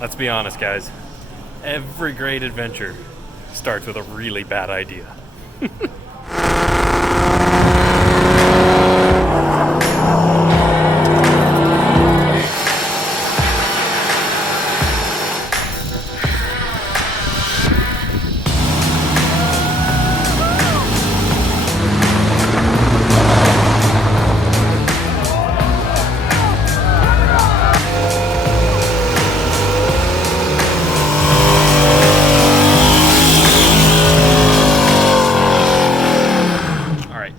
Let's be honest, guys. Every great adventure starts with a really bad idea.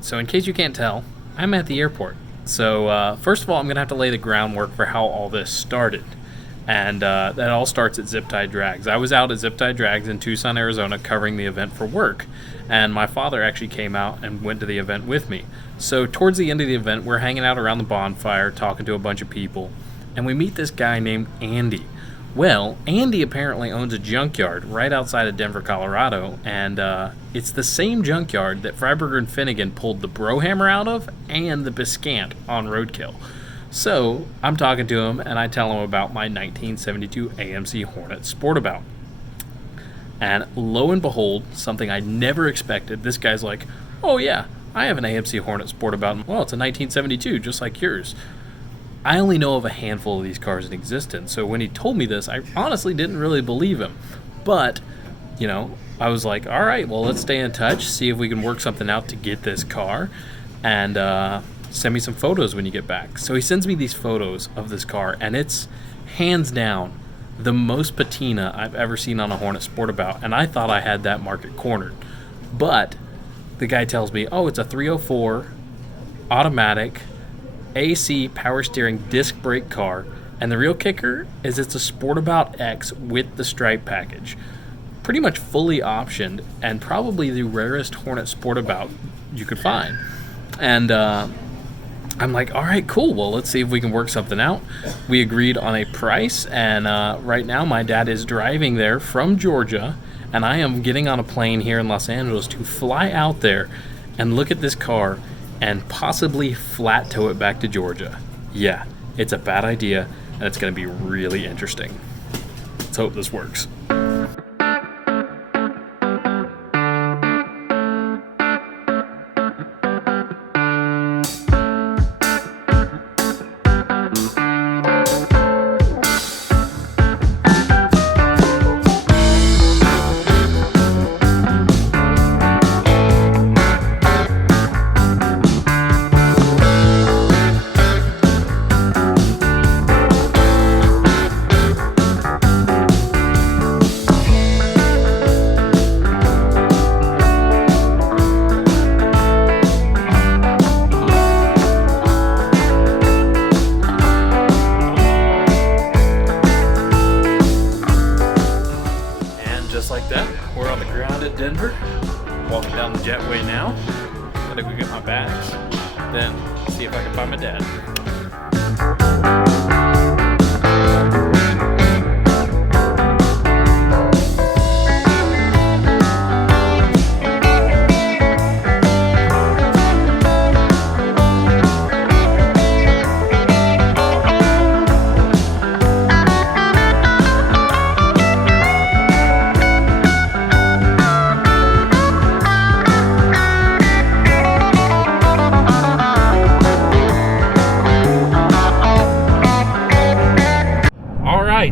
So in case you can't tell, I'm at the airport. So first of all, I'm going to have to lay the groundwork for how all this started. And that all starts at Zip Tie Drags. I was out at Zip Tie Drags in Tucson, Arizona, covering the event for work. And my father actually came out and went to the event with me. So towards the end of the event, we're hanging out around the bonfire, talking to a bunch of people. And we meet this guy named Andy. Well, Andy apparently owns a junkyard right outside of Denver, Colorado, and it's the same junkyard that Freiberger and Finnegan pulled the Brohammer out of and the Biscant on Roadkill. So I'm talking to him, and I tell him about my 1972 AMC Hornet Sportabout. And lo and behold, something I never expected, this guy's like, oh yeah, I have an AMC Hornet Sportabout. Well, it's a 1972, just like yours. I only know of a handful of these cars in existence, so when he told me this, I honestly didn't really believe him. But, you know, I was like, all right, well, let's stay in touch, see if we can work something out to get this car, and send me some photos when you get back. So he sends me these photos of this car, and it's hands down the most patina I've ever seen on a Hornet Sportabout, and I thought I had that market cornered. But the guy tells me, oh, it's a 304 automatic AC power steering disc brake car, and the real kicker is it's a Sportabout X with the stripe package. Pretty much fully optioned, and probably the rarest Hornet Sportabout you could find. And I'm like, all right, cool, well, let's see if we can work something out. We agreed on a price, and right now my dad is driving there from Georgia, and I am getting on a plane here in Los Angeles to fly out there and look at this car and possibly flat tow it back to Georgia. Yeah, it's a bad idea, and it's going to be really interesting. Let's hope this works. We're on the ground at Denver, walking down the jetway now. Gotta go get my bags, then see if I can find my dad.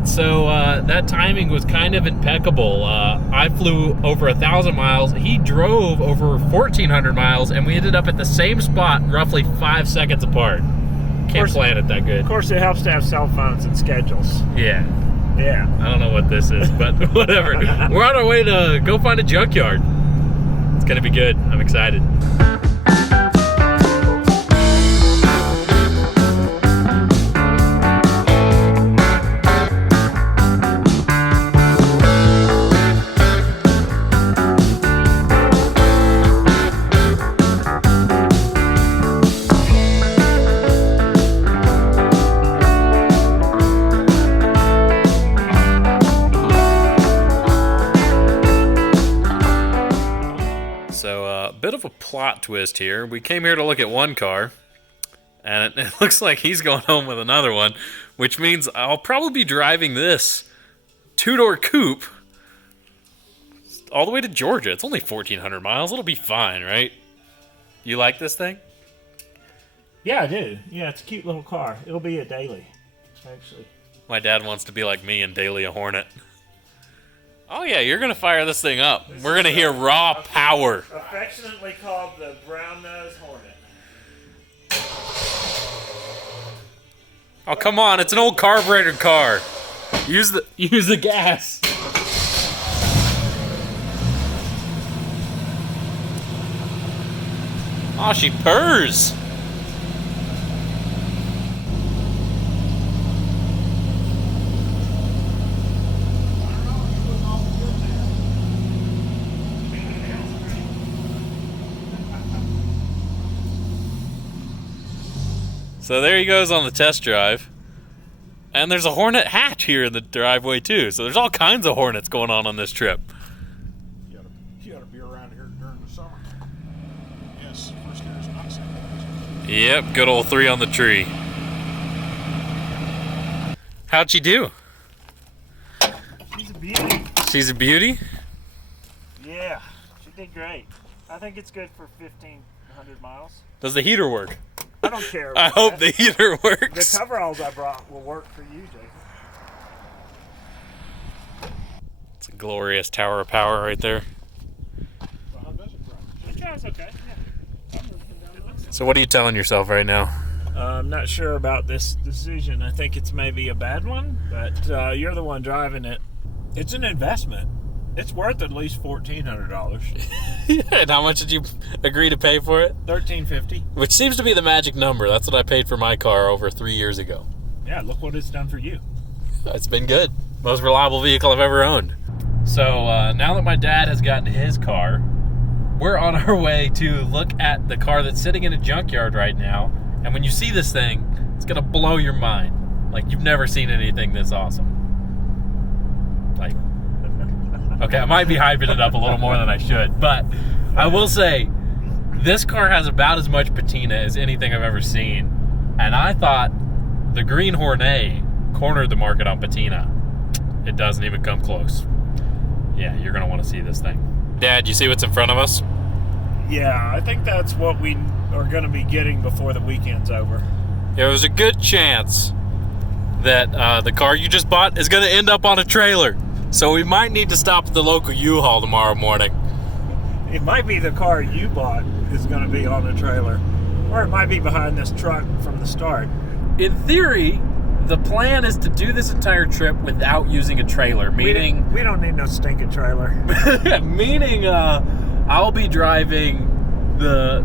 So that timing was kind of impeccable. I flew over 1,000 miles. He drove over 1,400 miles, and we ended up at the same spot roughly 5 seconds apart. Can't plan it that good. Of course, it helps to have cell phones and schedules. Yeah. Yeah. I don't know what this is, but whatever. We're on our way to go find a junkyard. It's going to be good. I'm excited. Bit of a plot twist here. We came here to look at one car, and it looks like he's going home with another one, which means I'll probably be driving this two-door coupe all the way to Georgia. It's only 1,400 miles. It'll be fine, right? You like this thing? Yeah, I do. Yeah, it's a cute little car. It'll be a daily, actually. My dad wants to be like me and daily a Hornet. Oh yeah, you're gonna fire this thing up. We're gonna hear raw power. Affectionately called the brown-nosed Hornet. Oh come on, it's an old carbureted car. Use the gas. Oh, she purrs. So there he goes on the test drive. And there's a Hornet hatch here in the driveway too. So there's all kinds of Hornets going on this trip. You ought to be around here during the summer. Yes, first year is not second. Yep, good old 3 on the tree. How'd she do? She's a beauty. She's a beauty? Yeah, she did great. I think it's good for 1,500 miles. Does the heater work? I don't care. I hope the heater The works. coveralls I brought will work for you, Jason. It's a glorious tower of power right there. Well, how does it run? It drives okay. Yeah. So what are you telling yourself right now? I'm not sure about this decision. I think it's maybe a bad one, but you're the one driving it. It's an investment. It's worth at least $1,400. And how much did you agree to pay for it? $1,350. Which seems to be the magic number. That's what I paid for my car over 3 years ago. Yeah, look what it's done for you. It's been good. Most reliable vehicle I've ever owned. So now that my dad has gotten his car, we're on our way to look at the car that's sitting in a junkyard right now. And when you see this thing, it's going to blow your mind. Like, you've never seen anything this awesome. Like, okay, I might be hyping it up a little more than I should, but I will say this car has about as much patina as anything I've ever seen. And I thought the green Hornet cornered the market on patina. It doesn't even come close. Yeah, you're going to want to see this thing. Dad, you see what's in front of us? Yeah, I think that's what we are going to be getting before the weekend's over. There was a good chance that the car you just bought is going to end up on a trailer. So we might need to stop at the local U-Haul tomorrow morning. It might be the car you bought is going to be on a trailer, or it might be behind this truck from the start. In theory, the plan is to do this entire trip without using a trailer, meaning We don't need no stinking trailer. meaning I'll be driving the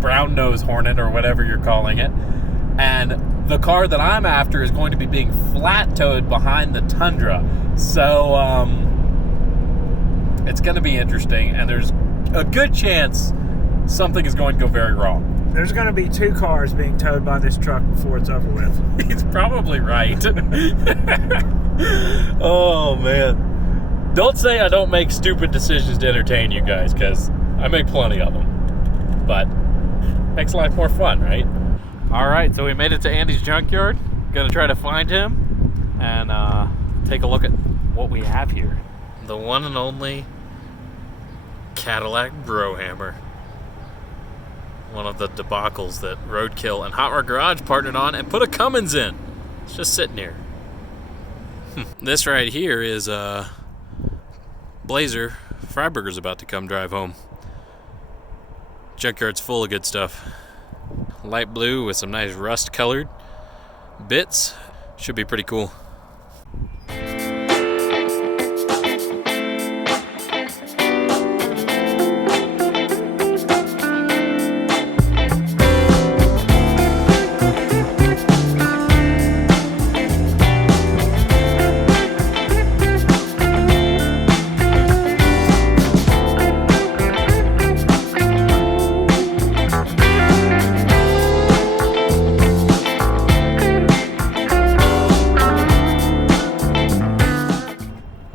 brown nose Hornet or whatever you're calling it, and the car that I'm after is going to be being flat towed behind the Tundra. So it's going to be interesting, and there's a good chance something is going to go very wrong. There's going to be 2 cars being towed by this truck before it's over with. He's probably right. Oh, man. Don't say I don't make stupid decisions to entertain you guys, because I make plenty of them. But makes life more fun, right? All right, so we made it to Andy's junkyard. Gonna try to find him and take a look at what we have here. The one and only Cadillac Brohammer. One of the debacles that Roadkill and Hot Rod Garage partnered on and put a Cummins in. It's just sitting here. This right here is Blazer. Freiburger's about to come drive home. Junkyard's full of good stuff. Light blue with some nice rust colored bits. Should be pretty cool.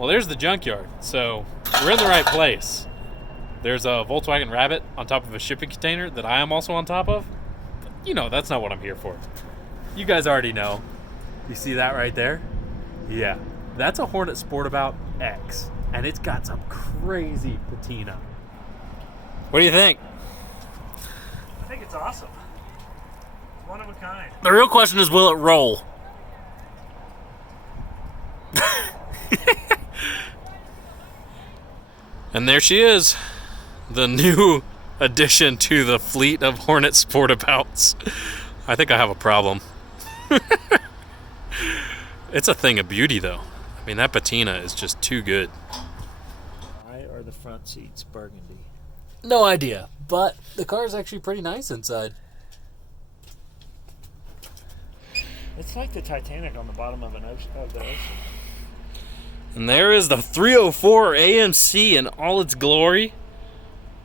There's the junkyard, so we're in the right place. There's a Volkswagen Rabbit on top of a shipping container that I am also on top of. But, you know, that's not what I'm here for. You guys already know. You see that right there? Yeah. That's a Hornet Sportabout X, and it's got some crazy patina. What do you think? I think it's awesome. It's one of a kind. The real question is, will it roll? And there she is, the new addition to the fleet of Hornet Sportabouts. I think I have a problem. It's a thing of beauty, though. I mean, that patina is just too good. Why are the front seats burgundy? No idea, but the car is actually pretty nice inside. It's like the Titanic on the bottom of the ocean. And there is the 304 AMC in all its glory.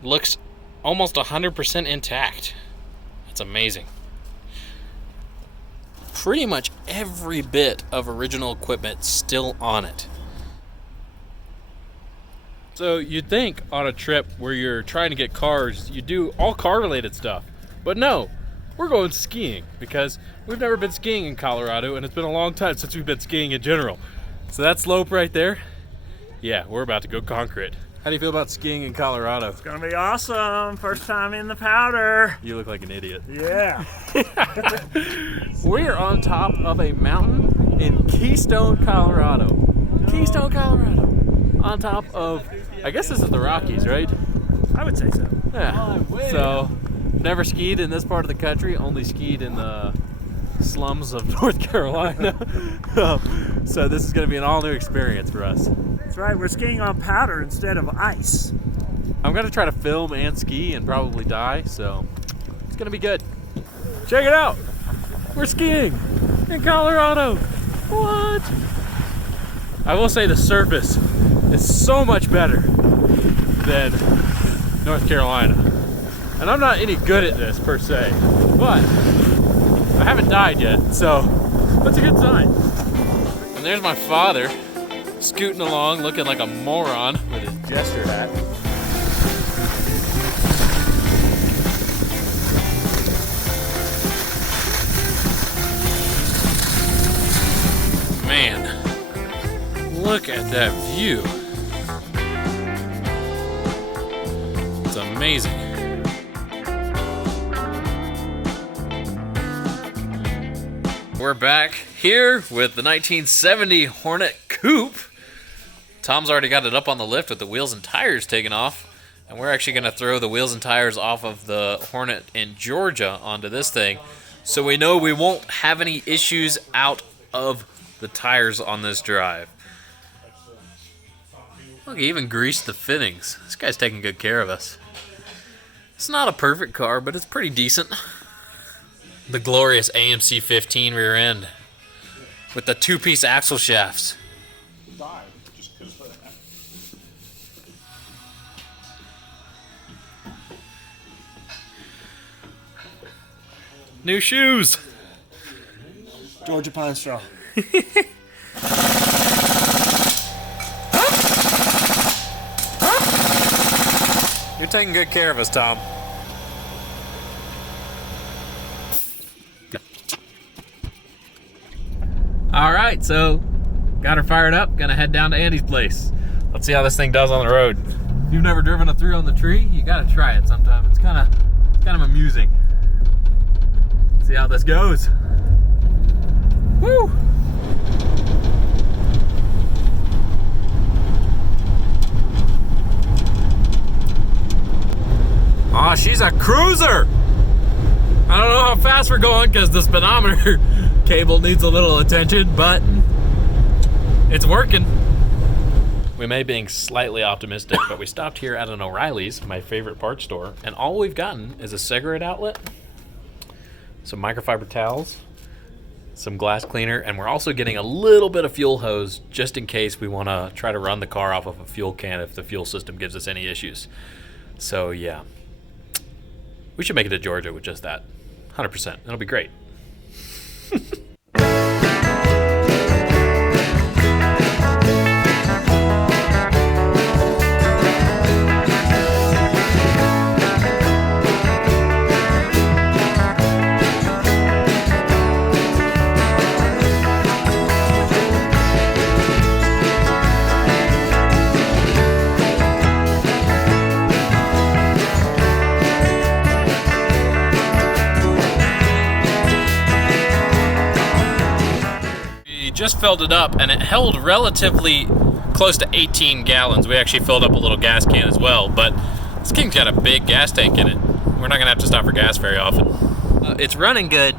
Looks almost 100% intact. That's amazing. Pretty much every bit of original equipment still on it. So you'd think on a trip where you're trying to get cars, you do all car-related stuff. But no, we're going skiing because we've never been skiing in Colorado, and it's been a long time since we've been skiing in general. So that slope right there, yeah, we're about to go conquer it. How do you feel about skiing in Colorado? It's gonna be awesome. First time in the powder. You look like an idiot. Yeah. We're on top of a mountain in Keystone, Colorado. Keystone, Colorado. On top of, I guess this is the Rockies, right? I would say so. Yeah. So, never skied in this part of the country, only skied in the slums of North Carolina. So this is going to be an all-new experience for us. That's right. We're skiing on powder instead of ice. I'm going to try to film and ski and probably die, so it's going to be good. Check it out. We're skiing in Colorado. What? I will say the surface is so much better than North Carolina. And I'm not any good at this per se, but I haven't died yet, so that's a good sign. And there's my father scooting along looking like a moron with his jester hat. Man, look at that view. It's amazing. We're back here with the 1970 Hornet Coupe. Tom's already got it up on the lift with the wheels and tires taken off, and we're actually going to throw the wheels and tires off of the Hornet in Georgia onto this thing, so we know we won't have any issues out of the tires on this drive. Look, he even greased the fittings. This guy's taking good care of us. It's not a perfect car, but it's pretty decent. The glorious AMC 15 rear end with the two-piece axle shafts. Died just because of that. New shoes. Georgia pine straw. You're taking good care of us, Tom. All right, so got her fired up. Gonna head down to Andy's place. Let's see how this thing does on the road. If you've never driven a 3 on the tree, you gotta try it sometime. It's kind of amusing. See how this goes. Woo! Aw, she's a cruiser! I don't know how fast we're going because the speedometer cable needs a little attention, but it's working. We may be being slightly optimistic, but we stopped here at an O'Reilly's, my favorite parts store, and all we've gotten is a cigarette outlet, some microfiber towels, some glass cleaner, and we're also getting a little bit of fuel hose just in case we want to try to run the car off of a fuel can if the fuel system gives us any issues. So yeah, we should make it to Georgia with just that. 100%. It'll be great. filled it up, and it held relatively close to 18 gallons. We actually filled up a little gas can as well, but this thing's got a big gas tank in it. We're not gonna have to stop for gas very often. It's running good,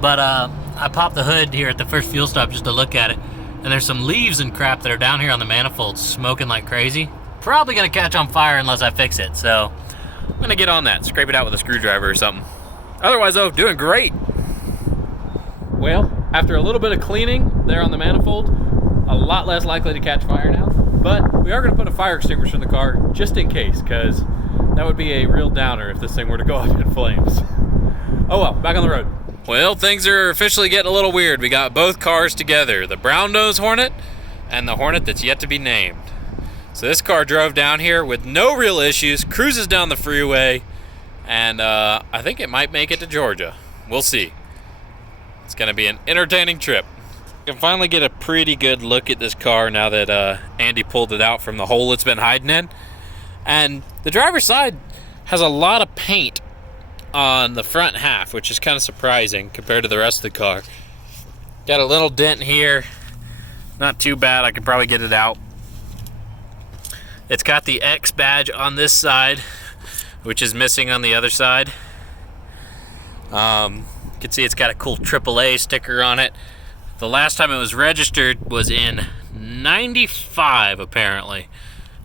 but I popped the hood here at the first fuel stop just to look at it, and there's some leaves and crap that are down here on the manifold smoking like crazy. Probably gonna catch on fire unless I fix it, so I'm gonna get on that, scrape it out with a screwdriver or something. Otherwise though, doing great. Well, after a little bit of cleaning there on the manifold, a lot less likely to catch fire now, but we are gonna put a fire extinguisher in the car just in case, because that would be a real downer if this thing were to go up in flames. Oh well, back on the road. Well, things are officially getting a little weird. We got both cars together, the brown nose Hornet and the Hornet that's yet to be named. So this car drove down here with no real issues, cruises down the freeway, and I think it might make it to Georgia. We'll see. It's gonna be an entertaining trip. You can finally get a pretty good look at this car now that Andy pulled it out from the hole it's been hiding in. And the driver's side has a lot of paint on the front half, which is kind of surprising compared to the rest of the car. Got a little dent here, not too bad. I could probably get it out. It's got the X badge on this side, which is missing on the other side. You can see it's got a cool AAA sticker on it. The last time it was registered was in '95 apparently,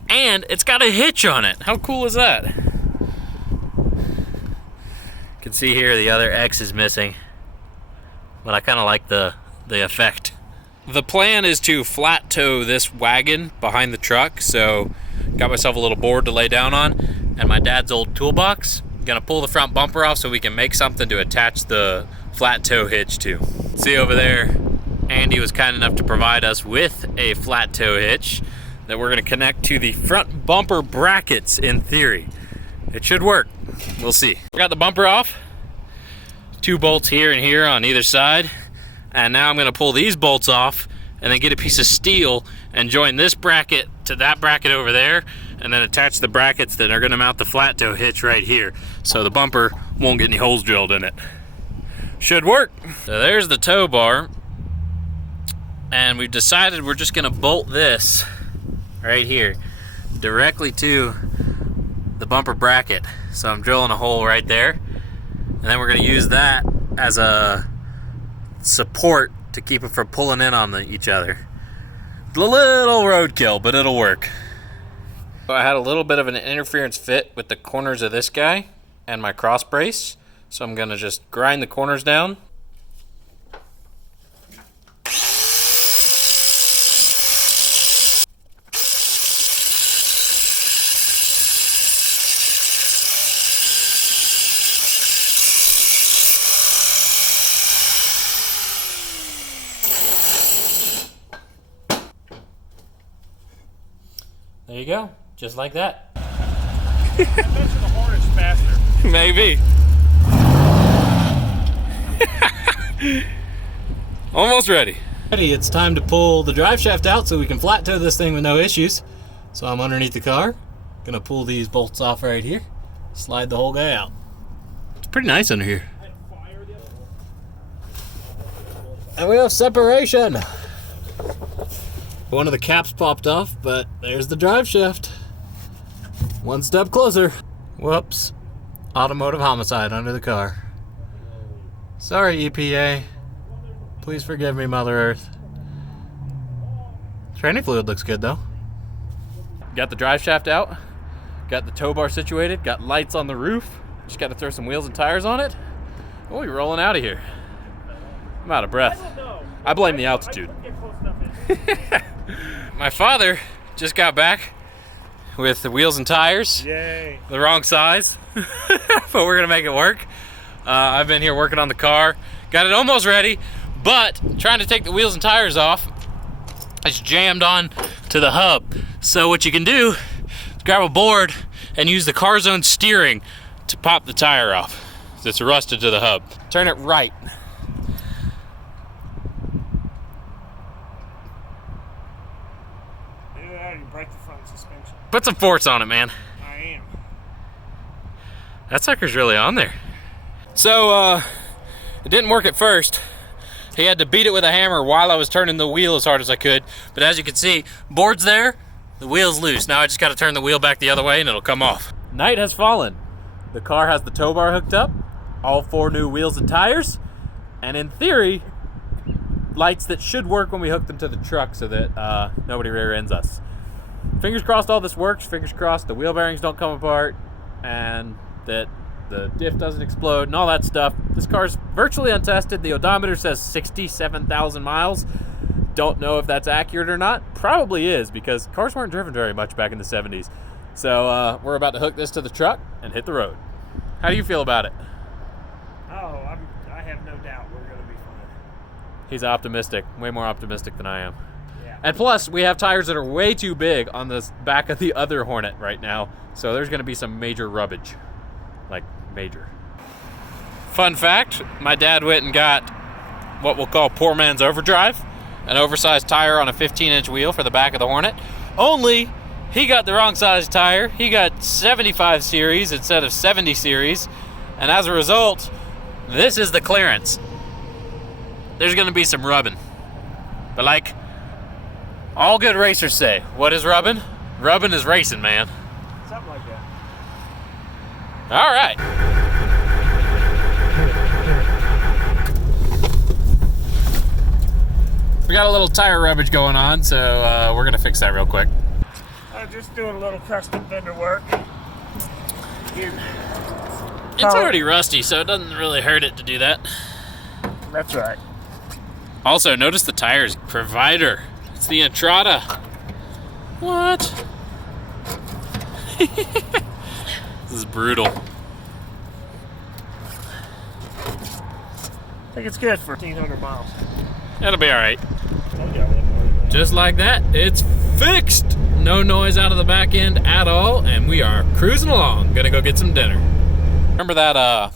and it's got a hitch on it. How cool is that? You can see here the other X is missing, but I kind of like the effect. The plan is to flat tow this wagon behind the truck, so got myself a little board to lay down on and my dad's old toolbox. I'm gonna pull the front bumper off so we can make something to attach the flat tow hitch to. See over there, Andy was kind enough to provide us with a flat tow hitch that we're gonna connect to the front bumper brackets in theory. It should work. We'll see. We got the bumper off. 2 bolts here and here on either side. And now I'm gonna pull these bolts off and then get a piece of steel and join this bracket to that bracket over there, and then attach the brackets that are gonna mount the flat tow hitch right here, so the bumper won't get any holes drilled in it. Should work. So there's the tow bar, and we've decided we're just gonna bolt this right here directly to the bumper bracket. So I'm drilling a hole right there, and then we're gonna use that as a support to keep it from pulling in on each other. A little roadkill, but it'll work. So I had a little bit of an interference fit with the corners of this guy and my cross brace, so I'm gonna just grind the corners down. There you go, just like that. I bet you the Hornet's faster. Maybe. Almost ready. It's time to pull the drive shaft out so we can flat tow this thing with no issues. So I'm underneath the car, gonna pull these bolts off right here, slide the whole guy out. It's pretty nice under here. And we have separation. One of the caps popped off, but there's the drive shaft. One step closer. Whoops. Automotive homicide under the car. Sorry, EPA. Please forgive me, Mother Earth. Training fluid looks good, though. Got the drive shaft out. Got the tow bar situated. Got lights on the roof. Just got to throw some wheels and tires on it. Oh, you're rolling out of here. I'm out of breath. I blame the altitude. My father just got back with the wheels and tires. Yay. The wrong size, but we're gonna make it work. I've been here working on the car. Got it almost ready, but trying to take the wheels and tires off, it's jammed on to the hub. So what you can do is grab a board and use the car zone steering to pop the tire off. It's rusted to the hub. Turn it right. Break the front suspension. Put some force on it, man. I am. That sucker's really on there. So, it didn't work at first. He had to beat it with a hammer while I was turning the wheel as hard as I could. But as you can see, board's there, the wheel's loose. Now I just got to turn the wheel back the other way and it'll come off. Night has fallen. The car has the tow bar hooked up, all 4 new wheels and tires, and in theory, lights that should work when we hook them to the truck so that nobody rear ends us. Fingers crossed all this works. Fingers crossed the wheel bearings don't come apart and that the diff doesn't explode and all that stuff. This car's virtually untested. The odometer says 67,000 miles. Don't know if that's accurate or not. Probably is, because cars weren't driven very much back in the 70s. So we're about to hook this to the truck and hit the road. How do you feel about it? Oh, I have no doubt we're going to be fine. He's optimistic, way more optimistic than I am. Yeah. And plus, we have tires that are way too big on the back of the other Hornet right now, so there's going to be some major rubbage. Like, major. Fun fact, my dad went and got what we'll call poor man's overdrive, an oversized tire on a 15-inch wheel for the back of the Hornet. Only, he got the wrong size tire. He got 75 series instead of 70 series, and as a result, this is the clearance. There's going to be some rubbing. But like all good racers say, what is rubbing? Rubbing is racing, man. Something like that. All right. We got a little tire rubbage going on, so we're going to fix that real quick. I'm just doing a little custom fender work. It's already rusty, so it doesn't really hurt it to do that. That's right. Also, notice the tires. Provider. It's the Entrada. What? This is brutal. I think it's good for 1,500 miles. It'll be all right. Just like that, it's fixed. No noise out of the back end at all, and we are cruising along. Gonna go get some dinner. Remember that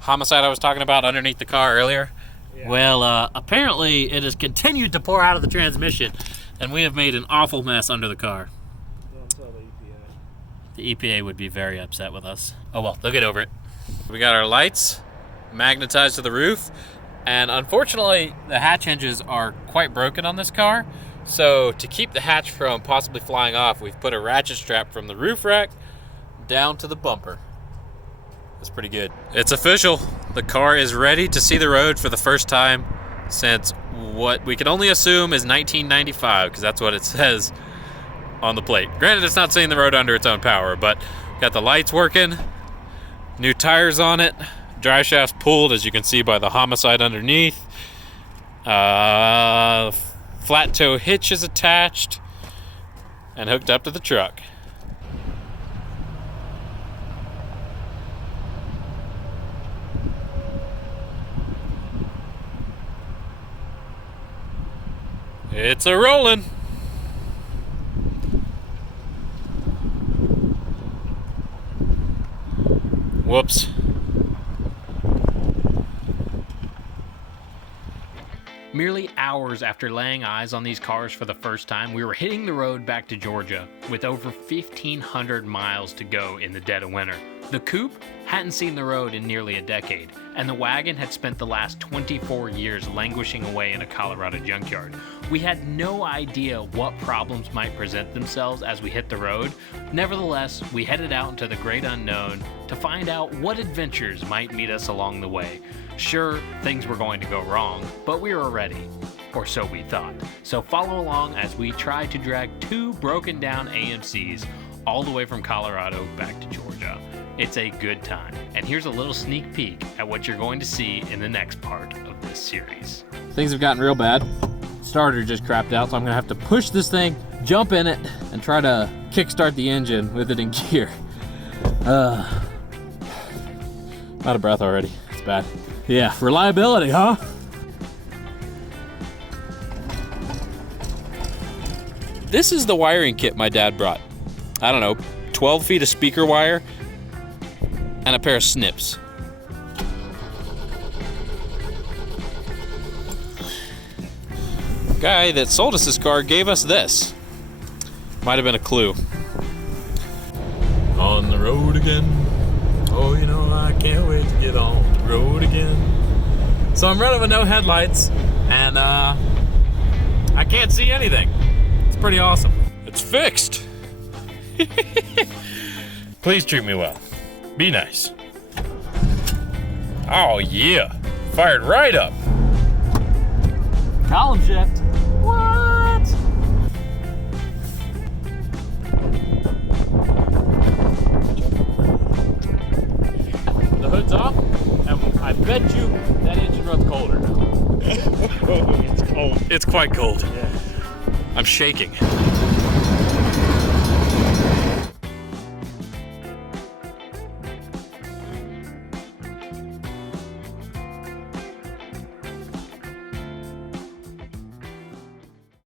homicide I was talking about underneath the car earlier? Yeah. Well, apparently it has continued to pour out of the transmission, and we have made an awful mess under the car. Don't tell the EPA. The EPA would be very upset with us. Oh well, they'll get over it. We got our lights magnetized to the roof, and unfortunately the hatch hinges are quite broken on this car. So to keep the hatch from possibly flying off, we've put a ratchet strap from the roof rack down to the bumper. That's pretty good. It's official. The car is ready to see the road for the first time since what we can only assume is 1995, because that's what it says on the plate. Granted, it's not seeing the road under its own power, but got the lights working, new tires on it, drive shaft's pulled, as you can see by the homicide underneath. Flat toe hitch is attached and hooked up to the truck. It's a rolling. Whoops. Merely hours after laying eyes on these cars for the first time, we were hitting the road back to Georgia with over 1,500 miles to go in the dead of winter. The Coupe hadn't seen the road in nearly a decade, and the wagon had spent the last 24 years languishing away in a Colorado junkyard. We had no idea what problems might present themselves as we hit the road. Nevertheless, we headed out into the great unknown to find out what adventures might meet us along the way. Sure, things were going to go wrong, but we were ready. Or so we thought. So follow along as we try to drag 2 broken down AMCs all the way from Colorado back to Georgia. It's a good time. And here's a little sneak peek at what you're going to see in the next part of this series. Things have gotten real bad. Starter just crapped out, so I'm gonna have to push this thing, jump in it, and try to kickstart the engine with it in gear. Out of breath already. It's bad. Yeah, reliability, huh? This is the wiring kit my dad brought. I don't know, 12 feet of speaker wire and a pair of snips. Guy that sold us this car gave us this. Might have been a clue. On the road again. Oh, you know, I can't wait to get on the road again. So I'm running with no headlights, and I can't see anything. It's pretty awesome. It's fixed. Please treat me well. Be nice. Oh yeah, fired right up. Column shift. What? The hood's off, and I bet you that engine runs colder. It's cold. It's quite cold. Yeah. I'm shaking.